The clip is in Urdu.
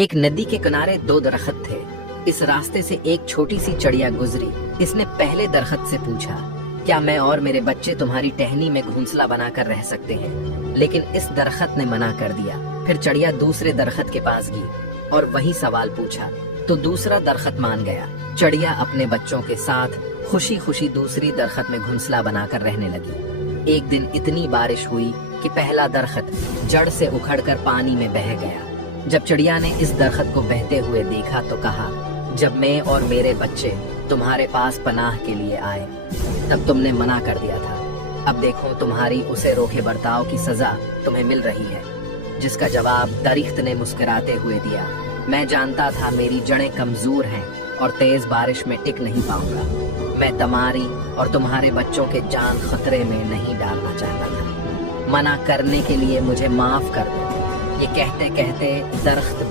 ایک ندی کے کنارے دو درخت تھے۔ اس راستے سے ایک چھوٹی سی چڑیا گزری۔ اس نے پہلے درخت سے پوچھا، کیا میں اور میرے بچے تمہاری ٹہنی میں گھونسلہ بنا کر رہ سکتے ہیں؟ لیکن اس درخت نے منع کر دیا۔ پھر چڑیا دوسرے درخت کے پاس گئی اور وہی سوال پوچھا تو دوسرا درخت مان گیا۔ چڑیا اپنے بچوں کے ساتھ خوشی خوشی دوسری درخت میں گھونسلہ بنا کر رہنے لگی۔ ایک دن اتنی بارش ہوئی کہ پہلا درخت جڑ سے اکھڑ کر پانی میں بہہ گیا۔ جب چڑیا نے اس درخت کو بہتے ہوئے دیکھا تو کہا، جب میں اور میرے بچے تمہارے پاس پناہ کے لیے آئے تب تم نے منع کر دیا تھا۔ اب دیکھو تمہاری اسے روکے برتاؤ کی سزا تمہیں مل رہی ہے۔ جس کا جواب درخت نے مسکراتے ہوئے دیا، میں جانتا تھا میری جڑیں کمزور ہیں اور تیز بارش میں ٹک نہیں پاؤں گا۔ میں تمہاری اور تمہارے بچوں کے جان خطرے میں نہیں ڈالنا چاہتا تھا۔ منع کرنے کے لیے مجھے معاف کر دو۔ یہ کہتے کہتے درخت